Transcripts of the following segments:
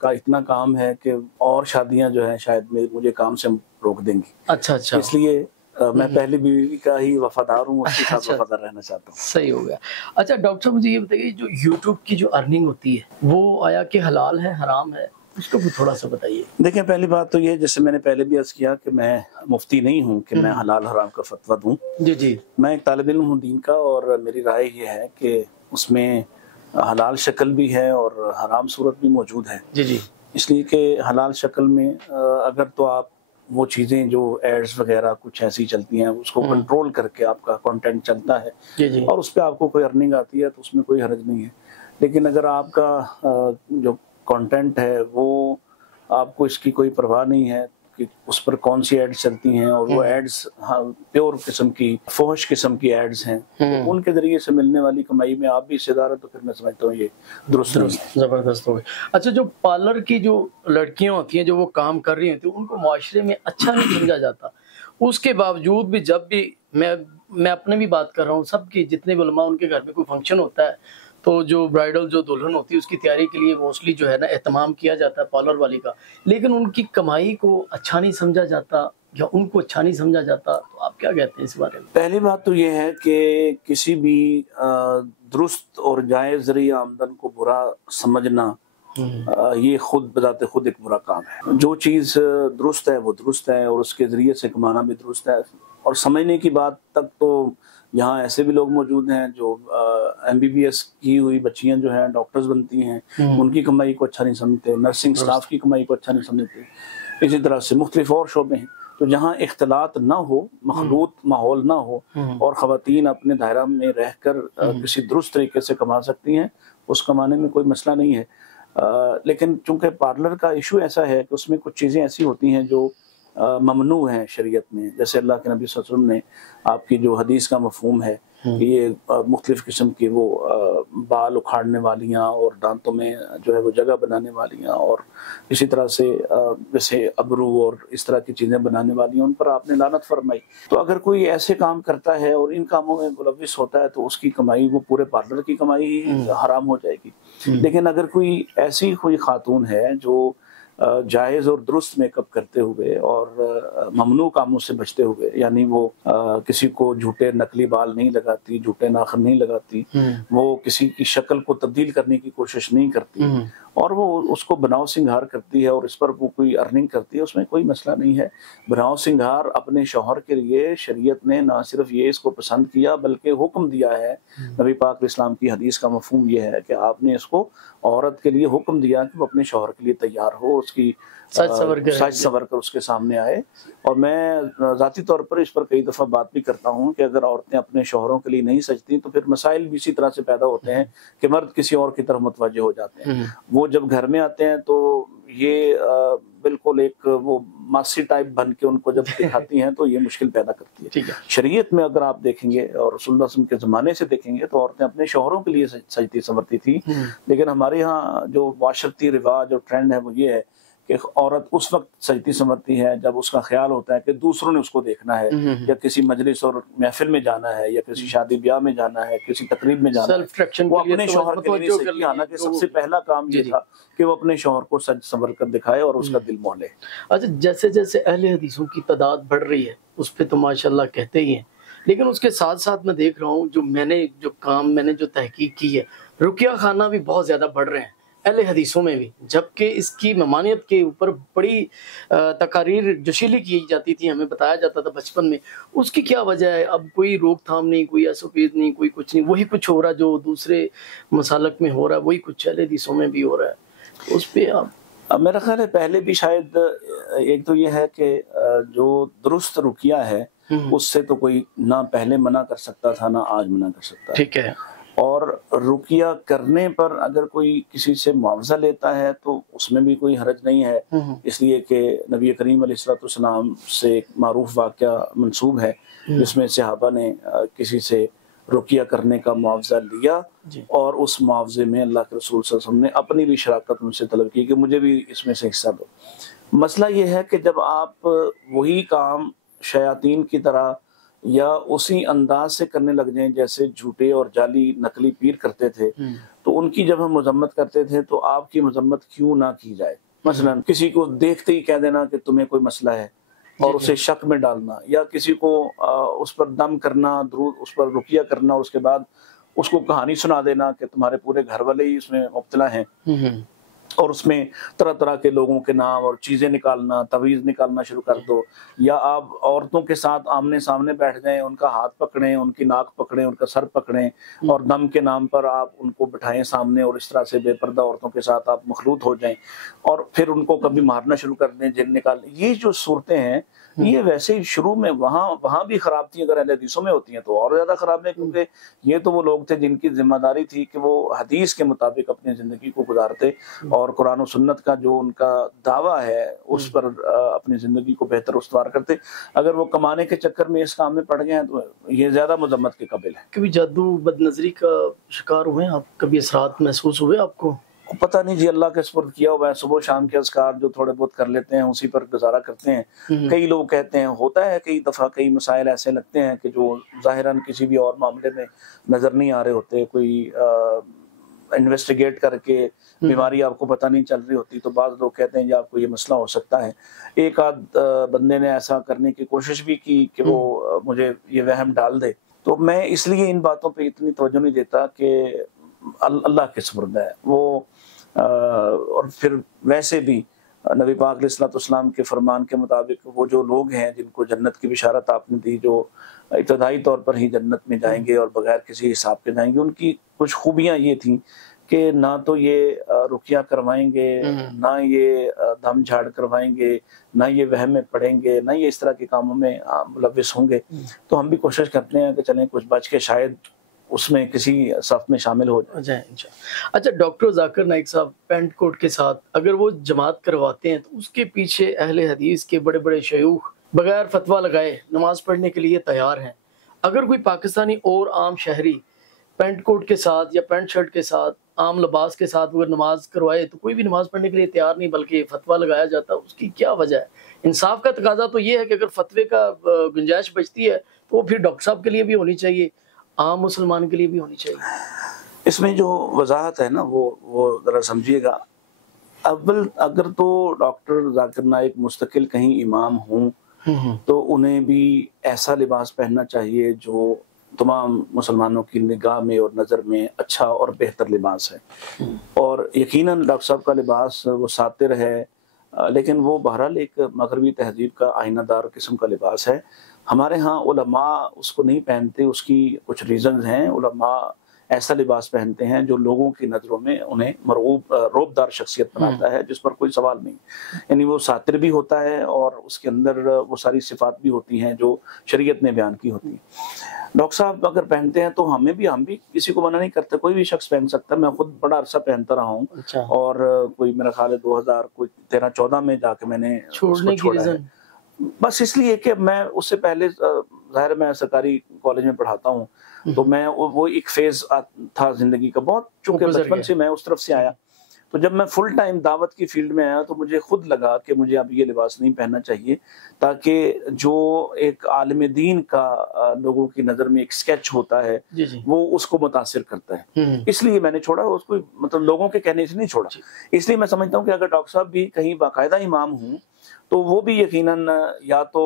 کا اتنا کام ہے کہ اور شادیاں جو ہیں شاید مجھے کام سے روک دیں گی. اچھا اچھا. اس لیے میں پہلی بیوی کا ہی وفادار ہوں, اس کے ساتھ وفادار رہنا چاہتا ہوں. صحیح ہو گیا. اچھا ڈاکٹر صاحب مجھے یہ بتائیے, جو یوٹیوب کی جو ارننگ ہوتی ہے وہ آیا کہ حلال ہے حرام ہے, اس کو بھی تھوڑا سا بتائیے. دیکھیں پہلی بات تو یہ, جیسے میں نے پہلے بھی عرض کیا کہ میں مفتی نہیں ہوں کہ میں حلال حرام کا فتویٰ دوں. جی جی. میں ایک طالب علم ہوں دین کا, اور میری رائے یہ ہے کہ اس میں حلال شکل بھی ہے اور حرام صورت بھی موجود ہے. جی جی. اس لیے کہ حلال شکل میں اگر تو آپ وہ چیزیں جو ایڈز وغیرہ کچھ ایسی چلتی ہیں اس کو کنٹرول کر کے آپ کا کنٹینٹ چلتا ہے, جی جی. اور اس پہ آپ کو کوئی ارننگ آتی ہے تو اس میں کوئی حرج نہیں ہے. لیکن اگر آپ کا جو کنٹینٹ ہے وہ آپ کو اس کی کوئی پرواہ نہیں ہے کہ اس پر کون سی ایڈز چلتی ہیں, اور وہ ایڈز پیور قسم کی فحش قسم کی ایڈز ہیں, ان کے ذریعے سے ملنے والی کمائی میں آپ بھی حصے دار ہیں, تو پھر میں سمجھتا ہوں یہ درست زبردست ہو گئی. اچھا جو پارلر کی جو لڑکیاں ہوتی ہیں جو وہ کام کر رہی ہوتی ہیں, ان کو معاشرے میں اچھا نہیں سمجھا جاتا, اس کے باوجود بھی جب بھی میں اپنے بھی بات کر رہا ہوں, سب کی جتنے بھی علماء ان کے گھر میں کوئی فنکشن ہوتا ہے تو جو برائڈل جو دلہن ہوتی ہے اس کی تیاری کے لیے موسٹلی جو ہے نا اہتمام کیا جاتا ہے پارلر والی کا, لیکن ان کی کمائی کو اچھا نہیں سمجھا جاتا یا ان کو اچھا نہیں سمجھا جاتا. تو آپ کیا کہتے ہیں اس بارے میں؟ پہلی بات تو یہ ہے کہ کسی بھی درست اور جائز ذریعہ آمدن کو برا سمجھنا یہ خود بذات خود ایک برا کام ہے. جو چیز درست ہے وہ درست ہے, اور اس کے ذریعے سے کمانا بھی درست ہے. اور سمجھنے کی بات تک تو یہاں ایسے بھی لوگ موجود ہیں جو MBBS کی ہوئی بچیاں جو ہیں ڈاکٹرز بنتی ہیں, ان کی کمائی کو اچھا نہیں سمجھتے, نرسنگ سٹاف کی کمائی کو اچھا نہیں سمجھتے. اسی طرح سے مختلف اور شعبے ہیں. تو جہاں اختلاط نہ ہو, مخلوط ماحول نہ ہو, اور خواتین اپنے دائرہ میں رہ کر کسی درست طریقے سے کما سکتی ہیں, اس کمانے میں کوئی مسئلہ نہیں ہے. لیکن چونکہ پارلر کا ایشو ایسا ہے کہ اس میں کچھ چیزیں ایسی ہوتی ہیں جو ممنوع ہیں شریعت میں. جیسے اللہ کے نبی صلی اللہ علیہ وسلم نے آپ کی جو حدیث کا مفہوم ہے کہ یہ مختلف قسم کی وہ بال اکھاڑنے والیاں اور دانتوں میں جو ہے وہ جگہ بنانے والیاں, اور اسی طرح سے جیسے ابرو اور اس طرح کی چیزیں بنانے والی ہیں, ان پر آپ نے لعنت فرمائی. تو اگر کوئی ایسے کام کرتا ہے اور ان کاموں میں ملوث ہوتا ہے تو اس کی کمائی وہ پورے پارلر کی کمائی ہی حرام ہو جائے گی. لیکن اگر کوئی ایسی کوئی خاتون ہے جو جائز اور درست میک اپ کرتے ہوئے اور ممنوع کاموں سے بچتے ہوئے, یعنی وہ کسی کو جھوٹے نقلی بال نہیں لگاتی, جھوٹے ناخن نہیں لگاتی, وہ کسی کی شکل کو تبدیل کرنے کی کوشش نہیں کرتی, اور وہ اس کو بناؤ سنگھار کرتی ہے اور اس پر وہ کوئی ارننگ کرتی ہے, اس میں کوئی مسئلہ نہیں ہے. بناؤ سنگھار اپنے شوہر کے لیے شریعت نے نہ صرف یہ اس کو پسند کیا بلکہ حکم دیا ہے. نبی پاک اسلام کی حدیث کا مفہوم یہ ہے کہ آپ نے اس کو عورت کے لیے حکم دیا کہ وہ اپنے شوہر کے لیے تیار ہو, اس کی سج سنور کر اس کے سامنے آئے. اور میں ذاتی طور پر اس پر کئی دفعہ بات بھی کرتا ہوں کہ اگر عورتیں اپنے شوہروں کے لیے نہیں سجتی تو پھر مسائل بھی اسی طرح سے پیدا ہوتے ہیں کہ مرد کسی اور کی طرف متوجہ ہو جاتے ہیں. وہ جب گھر میں آتے ہیں تو یہ بالکل ایک وہ ماسی ٹائپ بن کے ان کو جب دکھاتی ہیں تو یہ مشکل پیدا کرتی ہے. شریعت میں اگر آپ دیکھیں گے اور رسول اللہ صلی اللہ علیہ وسلم کے زمانے سے دیکھیں گے تو عورتیں اپنے شوہروں کے لیے سجتی سنورتی تھی. لیکن ہمارے ہاں جو معاشرتی رواج اور ٹرینڈ ہے وہ یہ ہے کہ عورت اس وقت سجتی سنورتی ہے جب اس کا خیال ہوتا ہے کہ دوسروں نے اس کو دیکھنا ہے, یا کسی مجلس اور محفل میں جانا ہے, یا کسی شادی بیاہ میں جانا ہے, کسی تقریب میں جانا ہے, وہ اپنے شوہر کے لیے سجتی. حالانکہ سب سے پہلا کام یہ تھا کہ وہ اپنے شوہر کو سج سنور کر دکھائے اور اس کا دل موہ لے. اچھا جیسے جیسے اہل حدیثوں کی تعداد بڑھ رہی ہے اس پہ تو ماشاءاللہ کہتے ہی ہیں, لیکن اس کے ساتھ ساتھ میں دیکھ رہا ہوں میں نے جو تحقیق کی ہے, رقیہ خانہ بھی بہت زیادہ بڑھ رہے ہیں اہل حدیثوں میں بھی, جبکہ اس کی ممانعت کے اوپر بڑی تقاریر جشیلی کی جاتی تھی, ہمیں بتایا جاتا تھا بچپن میں. اس کی کیا وجہ ہے؟ اب کوئی روک تھام نہیں, کوئی SOPs نہیں, کوئی کچھ نہیں, وہی کچھ ہو رہا جو دوسرے مسالک میں ہو رہا ہے, وہی کچھ اہل حدیثوں میں بھی ہو رہا ہے. اس پہ اب میرا خیال ہے پہلے بھی شاید ایک تو یہ ہے کہ جو درست رقیہ ہے اس سے تو کوئی نہ پہلے منع کر سکتا تھا نہ آج منع کر سکتا. ٹھیک ہے. اور رقیہ کرنے پر اگر کوئی کسی سے معاوضہ لیتا ہے تو اس میں بھی کوئی حرج نہیں ہے, اس لیے کہ نبی کریم علیہ الصلوۃ والسلام سے ایک معروف واقعہ منسوب ہے جس میں صحابہ نے کسی سے رقیہ کرنے کا معاوضہ لیا, اور اس معاوضے میں اللہ کے رسول صلی اللہ علیہ وسلم نے اپنی بھی شراکت ان سے طلب کی کہ مجھے بھی اس میں سے حصہ دو. مسئلہ یہ ہے کہ جب آپ وہی کام شیاطین کی طرح یا اسی انداز سے کرنے لگ جائیں جیسے جھوٹے اور جعلی نقلی پیر کرتے تھے، تو ان کی جب ہم مذمت کرتے تھے تو آپ کی مذمت کیوں نہ کی جائے؟ مثلا کسی کو دیکھتے ہی کہہ دینا کہ تمہیں کوئی مسئلہ ہے اور اسے شک میں ڈالنا، یا کسی کو اس پر دم کرنا، درود اس پر رقیہ کرنا، اور اس کے بعد اس کو کہانی سنا دینا کہ تمہارے پورے گھر والے ہی اس میں مبتلا ہیں، اور اس میں طرح طرح کے لوگوں کے نام اور چیزیں نکالنا، تعویذ نکالنا شروع کر دو، یا آپ عورتوں کے ساتھ آمنے سامنے بیٹھ جائیں، ان کا ہاتھ پکڑیں، ان کی ناک پکڑیں، ان کا سر پکڑیں، اور دم کے نام پر آپ ان کو بٹھائیں سامنے، اور اس طرح سے بے پردہ عورتوں کے ساتھ آپ مخلوط ہو جائیں، اور پھر ان کو کبھی مارنا شروع کر دیں، جن نکال. یہ جو صورتیں ہیں یہ ویسے ہی شروع میں وہاں بھی خراب تھی، اگر اہل حدیثوں میں ہوتی ہیں تو اور زیادہ خراب ہے، کیونکہ یہ تو وہ لوگ تھے جن کی ذمہ داری تھی کہ وہ حدیث کے مطابق اپنی زندگی کو گزارتے، اور قرآن و سنت کا جو ان کا دعویٰ ہے اس پر اپنی زندگی کو بہتر استوار کرتے. اگر وہ کمانے کے چکر میں اس کام میں پڑ گئے ہیں تو یہ زیادہ مذمت کے قابل ہے. کبھی جادو بد نظری کا شکار ہوئے آپ؟ کبھی اثرات محسوس ہوئے آپ کو؟ پتہ نہیں جی، اللہ کے سپرد کیا ہوا ہے. صبح شام کے اذکار جو تھوڑے بہت کر لیتے ہیں اسی پر گزارا کرتے ہیں. کئی لوگ کہتے ہیں ہوتا ہے کئی دفعہ کئی مسائل ایسے لگتے ہیں کہ جو ظاہراً کسی بھی اور معاملے میں نظر نہیں آ رہے ہوتے، کوئی انویسٹیگیٹ کر کے بیماری آپ کو پتہ نہیں چل رہی ہوتی، تو بعض لوگ کہتے ہیں کہ آپ کو یہ مسئلہ ہو سکتا ہے. ایک آدھ بندے نے ایسا کرنے کی کوشش بھی کی کہ وہ مجھے یہ وہم ڈال دے، تو میں اس لیے ان باتوں پہ اتنی توجہ نہیں دیتا کہ اللہ کے سپرد ہے وہ. اور پھر ویسے بھی نبی پاک علیہ الصلوۃ والسلام کے فرمان کے مطابق وہ جو لوگ ہیں جن کو جنت کی بشارت آپ نے دی، جو ابتدائی طور پر ہی جنت میں جائیں گے اور بغیر کسی حساب کے جائیں گے، ان کی کچھ خوبیاں یہ تھیں کہ نہ تو یہ رقیہ کروائیں گے، نہ یہ دم جھاڑ کروائیں گے، نہ یہ وہم میں پڑیں گے، نہ یہ اس طرح کے کاموں میں ملوث ہوں گے. تو ہم بھی کوشش کرتے ہیں کہ چلیں کچھ بچ کے شاید اس میں کسی صف میں شامل ہو جائیں. اچھا ڈاکٹر ذاکر نائک صاحب، پینٹ کوٹ کے ساتھ اگر وہ جماعت کرواتے ہیں تو اس کے پیچھے اہل حدیث کے بڑے بڑے شیوخ بغیر فتویٰ لگائے نماز پڑھنے کے لیے تیار ہیں. اگر کوئی پاکستانی اور عام شہری پینٹ کوٹ کے ساتھ یا پینٹ شرٹ کے ساتھ عام لباس کے ساتھ اگر نماز کروائے تو کوئی بھی نماز پڑھنے کے لیے تیار نہیں، بلکہ فتویٰ لگایا جاتا. اس کی کیا وجہ ہے؟ انصاف کا تقاضا تو یہ ہے کہ اگر فتوے کا گنجائش بچتی ہے تو وہ پھر ڈاکٹر صاحب کے لیے بھی ہونی چاہیے، عام مسلمان کے لیے بھی ہونی چاہیے. اس میں جو وضاحت ہے نا وہ ذرا سمجھیے گا. اول اگر تو ڈاکٹر ذاکر نائک مستقل کہیں امام ہوں تو انہیں بھی ایسا لباس پہننا چاہیے جو تمام مسلمانوں کی نگاہ میں اور نظر میں اچھا اور بہتر لباس ہے. اور یقیناً ڈاکٹر صاحب کا لباس وہ ساتر ہے، لیکن وہ بہرحال ایک مغربی تہذیب کا آئینہ دار قسم کا لباس ہے. ہمارے ہاں علماء اس کو نہیں پہنتے، اس کی کچھ ریزنز ہیں. علماء ایسا لباس پہنتے ہیں جو لوگوں کی نظروں میں انہیں مرغوب رعب دار شخصیت بناتا ہے، جس پر کوئی سوال نہیں. یعنی وہ ساتر بھی ہوتا ہے اور اس کے اندر وہ ساری صفات بھی ہوتی ہیں جو شریعت نے بیان کی ہوتی ہیں. ڈاکٹر صاحب اگر پہنتے ہیں تو ہم بھی کسی کو منع نہیں کرتے، کوئی بھی شخص پہن سکتا ہے. میں خود بڑا عرصہ پہنتا رہا ہوں، اور کوئی میرا خیال ہے 2013-14 میں جا کے میں نے چھوڑنے کی ریزن بس اس لیے کہ میں اس سے پہلے ظاہر میں سرکاری کالج میں پڑھاتا ہوں، تو میں وہ ایک فیز تھا زندگی کا بہت، چونکہ بچپن سے میں اس طرف سے آیا. تو جب میں فل ٹائم دعوت کی فیلڈ میں آیا تو مجھے خود لگا کہ مجھے اب یہ لباس نہیں پہننا چاہیے، تاکہ جو ایک عالم دین کا لوگوں کی نظر میں ایک سکیچ ہوتا ہے وہ اس کو متاثر کرتا ہے. اس لیے میں نے چھوڑا، اس کو مطلب لوگوں کے کہنے سے نہیں چھوڑا. اس لیے میں سمجھتا ہوں کہ اگر ڈاکٹر صاحب بھی کہیں باقاعدہ امام ہوں تو وہ بھی یقیناً یا تو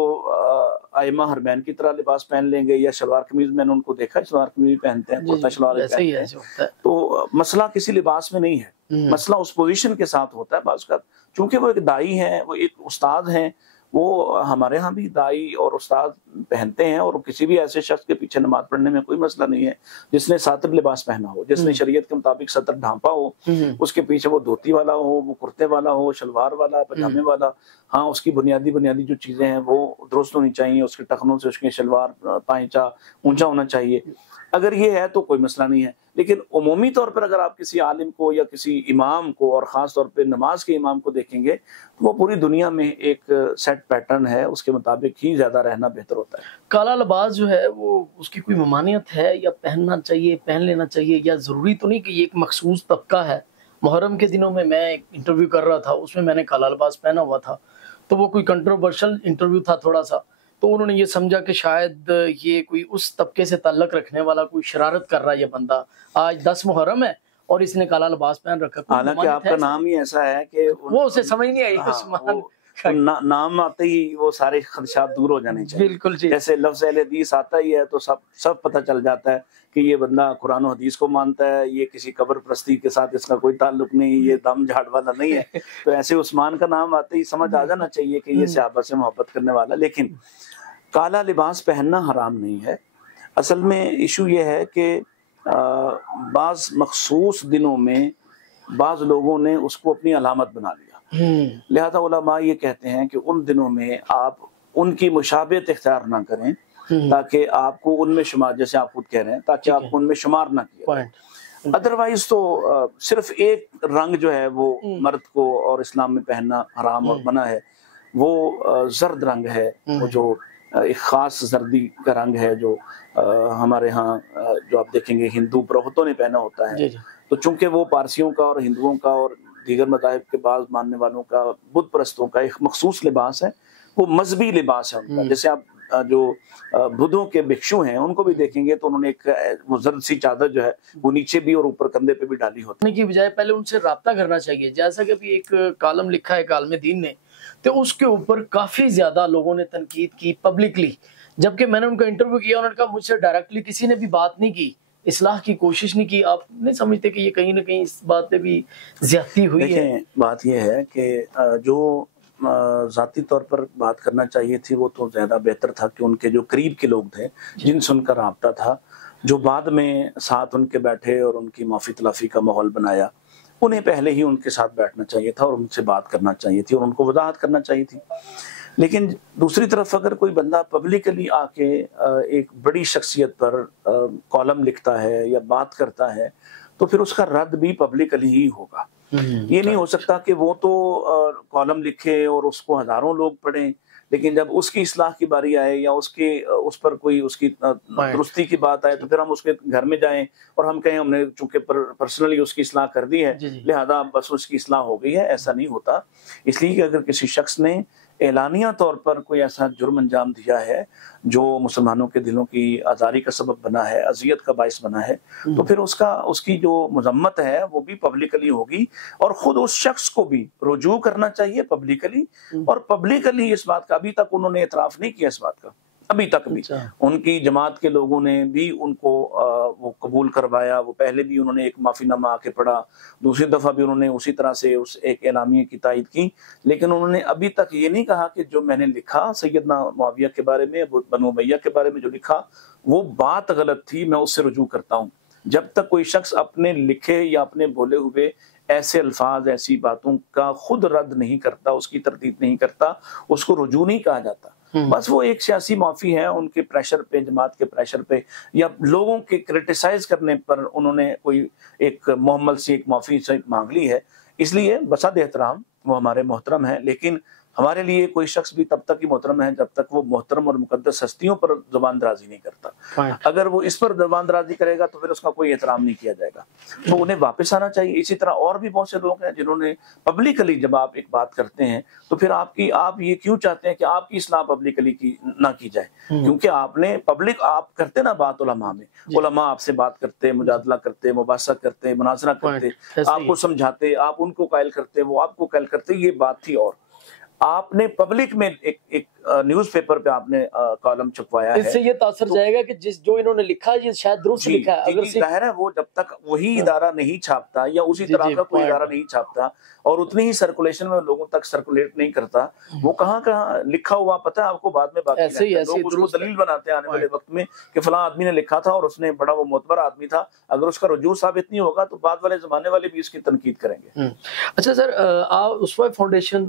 ائمہ حرمین کی طرح لباس پہن لیں گے، یا شلوار قمیض، میں نے ان کو دیکھا شلوار قمیض پہنتے ہیں، کرتا شلوار پہنتے ہیں. تو مسئلہ کسی لباس میں نہیں ہے، مسئلہ اس پوزیشن کے ساتھ ہوتا ہے بعض کا. چونکہ وہ ایک دائی ہیں، وہ ایک استاد ہیں، وہ ہمارے ہاں بھی دائی اور استاد پہنتے ہیں، اور کسی بھی ایسے شخص کے پیچھے نماز پڑھنے میں کوئی مسئلہ نہیں ہے جس نے ساتر لباس پہنا ہو، جس نے شریعت کے مطابق سطر ڈھانپا ہو، اس کے پیچھے وہ دھوتی والا ہو، وہ کرتے والا ہو، شلوار والا، پجامے والا. ہاں اس کی بنیادی جو چیزیں ہیں وہ درست ہونی چاہیے، اس کے ٹخنوں سے اس کے شلوار پائچہ اونچا ہونا چاہیے. اگر یہ ہے تو کوئی مسئلہ نہیں ہے. لیکن عمومی طور پر اگر آپ کسی عالم کو یا کسی امام کو، اور خاص طور پہ نماز کے امام کو دیکھیں گے تو وہ پوری دنیا میں ایک سیٹ پیٹرن ہے، اس کے مطابق ہی زیادہ رہنا بہتر ہوتا ہے. کالا لباس جو ہے وہ اس کی کوئی ممانعت ہے، یا پہننا چاہیے، پہن لینا چاہیے، یا ضروری تو نہیں کہ یہ ایک مخصوص طبقہ ہے؟ محرم کے دنوں میں ایک انٹرویو کر رہا تھا، اس میں نے کالا لباس پہنا ہوا تھا، تو وہ کوئی کنٹروورشل انٹرویو تھا تھوڑا سا، تو انہوں نے یہ سمجھا کہ شاید یہ کوئی اس طبقے سے تعلق رکھنے والا کوئی شرارت کر رہا ہے یہ بندہ، آج 10 محرم ہے اور اس نے کالا لباس پہن رکھا. حالانکہ آپ کا نام ہی ایسا ہے کہ وہ اسے سمجھ نہیں آئی عثمان. نام آتے ہی وہ سارے خدشات دور ہو جانے چاہیے. بالکل جی. جیسے لفظ اہل حدیث آتا ہی ہے تو سب پتہ چل جاتا ہے کہ یہ بندہ قرآن و حدیث کو مانتا ہے، یہ کسی قبر پرستی کے ساتھ اس کا کوئی تعلق نہیں، یہ دم جھاڑ والا نہیں ہے. تو ایسے عثمان کا نام آتے ہی سمجھ آ جانا چاہیے کہ یہ صحابہ سے محبت کرنے والا. لیکن کالا لباس پہننا حرام نہیں ہے. اصل میں ایشو یہ ہے کہ بعض مخصوص دنوں میں بعض لوگوں نے اس کو اپنی علامت بنا لیا. لہذا علماء یہ کہتے ہیں کہ ان دنوں میں آپ ان کی مشابہت اختیار نہ کریں تاکہ آپ کو ان میں شمار، جیسے آپ خود کہہ رہے ہیں، تاکہ آپ کو ان میں شمار نہ کیا. ادروائز تو صرف ایک رنگ جو ہے وہ مرد کو اور اسلام میں پہننا حرام اور منع ہے، وہ زرد رنگ ہے، وہ جو ایک خاص زردی کا رنگ ہے جو ہمارے ہاں جو آپ دیکھیں گے ہندو پروہتوں نے پہنا ہوتا ہے. تو چونکہ وہ پارسیوں کا اور ہندوؤں کا اور دیگر مذاہب کے بعض ماننے والوں کا، بت پرستوں کا ایک مخصوص لباس ہے، وہ مذہبی لباس ہے ان کا. جیسے آپ جو بدھوں کے بھکشو ہیں ان کو بھی دیکھیں گے تو انہوں نے ایک وہ زرد سی چادر جو ہے وہ نیچے بھی اور اوپر کندھے پہ بھی ڈالی ہوتی ہے. کی بجائے پہلے ان سے رابطہ کرنا چاہیے. جیسا کہ ابھی ایک کالم لکھا ہے کالم دین نے، تو اس کے اوپر کافی زیادہ لوگوں نے تنقید کی پبلکلی، جبکہ میں نے ان کا انٹرویو کیا، انہوں نے کہا مجھ سے ڈائریکٹلی کسی نے بھی بات نہیں کی، اصلاح کی کوشش نہیں کی. آپ نہیں سمجھتے کہ یہ کہیں نہ کہیں اس بات پہ بھی زیادتی ہوئی ہے؟ دیکھیں بات یہ ہے کہ جو ذاتی طور پر بات کرنا چاہیے تھی وہ تو زیادہ بہتر تھا کہ ان کے جو قریب کے لوگ تھے جن سے ان کا رابطہ تھا، جو بعد میں ساتھ ان کے بیٹھے اور ان کی معافی تلافی کا ماحول بنایا، انہیں پہلے ہی ان کے ساتھ بیٹھنا چاہیے تھا اور ان سے بات کرنا چاہیے تھی اور ان کو وضاحت کرنا چاہیے تھی. لیکن دوسری طرف اگر کوئی بندہ پبلکلی آ کے ایک بڑی شخصیت پر کالم لکھتا ہے یا بات کرتا ہے تو پھر اس کا رد بھی پبلکلی ہی ہوگا. یہ نہیں ہو سکتا کہ وہ تو کالم لکھے اور اس کو ہزاروں لوگ پڑھیں، لیکن جب اس کی اصلاح کی باری آئے یا اس پر کوئی اس کی درستی کی بات آئے تو پھر ہم اس کے گھر میں جائیں اور ہم کہیں ہم نے چونکہ پرسنلی اس کی اصلاح کر دی ہے لہذا بس اس کی اصلاح ہو گئی ہے. ایسا نہیں ہوتا. اس لیے کہ اگر کسی شخص نے اعلانیہ طور پر کوئی ایسا جرم انجام دیا ہے جو مسلمانوں کے دلوں کی آزاری کا سبب بنا ہے، اذیت کا باعث بنا ہے، تو پھر اس کی جو مذمت ہے وہ بھی پبلکلی ہوگی اور خود اس شخص کو بھی رجوع کرنا چاہیے پبلکلی. اور پبلکلی اس بات کا ابھی تک انہوں نے اعتراف نہیں کیا، اس بات کا ابھی تک بھی ان کی جماعت کے لوگوں نے بھی ان کو وہ قبول کروایا. وہ پہلے بھی انہوں نے ایک معافی نامہ آ کے پڑھا، دوسری دفعہ بھی انہوں نے اسی طرح سے اس ایک اعلامیہ کی تائید کی، لیکن انہوں نے ابھی تک یہ نہیں کہا کہ جو میں نے لکھا سیدنا معاویہ کے بارے میں، بنو امیہ کے بارے میں جو لکھا وہ بات غلط تھی، میں اس سے رجوع کرتا ہوں. جب تک کوئی شخص اپنے لکھے یا اپنے بولے ہوئے ایسے الفاظ ایسی باتوں کا خود رد نہیں کرتا، اس کی تردید نہیں کرتا، اس کو رجوع نہیں کہا جاتا. بس وہ ایک سیاسی معافی ہے، ان کے پریشر پہ، جماعت کے پریشر پہ یا لوگوں کے کرٹیسائز کرنے پر انہوں نے کوئی ایک محمل سی ایک معافی سے مانگ لی ہے. اس لیے بسد احترام وہ ہمارے محترم ہیں، لیکن ہمارے لیے کوئی شخص بھی تب تک ہی محترم ہے جب تک وہ محترم اور مقدس ہستیوں پر زبان درازی نہیں کرتا. اگر وہ اس پر زبان درازی کرے گا تو پھر اس کا کوئی احترام نہیں کیا جائے گا. تو انہیں واپس آنا چاہیے. اسی طرح اور بھی بہت سے لوگ ہیں جنہوں نے پبلکلی جب آپ ایک بات کرتے ہیں تو پھر آپ یہ کیوں چاہتے ہیں کہ آپ کی اصلاح پبلکلی نہ کی جائے؟ کیونکہ آپ نے پبلک آپ کرتے نا بات علماء میں، علماء آپ سے بات کرتے، مجادلہ کرتے، مباحثہ کرتے، مناظرہ کرتے، آپ کو سمجھاتے، آپ ان کو قائل کرتے، وہ آپ کو قائل کرتے. یہ بات تھی. اور آپ نے پبلک میں ایک نیوز پیپر پہ آپ نے کالم چھپوایا ہے، اس سے یہ تاثر جائے گا کہ جو انہوں نے لکھا یہ شاید درست لکھا ہے. اگر ظاہر ہے وہ جب تک وہی ادارہ نہیں چھاپتا یا اسی طرح کا کوئی ادارہ نہیں چھاپتا اور اتنی ہی سرکولیشن میں لوگوں تک سرکولیٹ نہیں کرتا، وہ کہاں لکھا ہوا پتہ ہے آپ کو بعد میں باقی رہتا ہے. لوگ اس کو دلیل بناتے ہیں آنے والے وقت میں کہ فلاں آدمی نے لکھا تھا اور اس نے بڑا وہ معتبر آدمی تھا. اگر اس کا رجوع ثابت نہیں ہوگا تو بعد والے زمانے والے بھی اس کی تنقید کریں گے. اچھا سر، اسوہ فاؤنڈیشن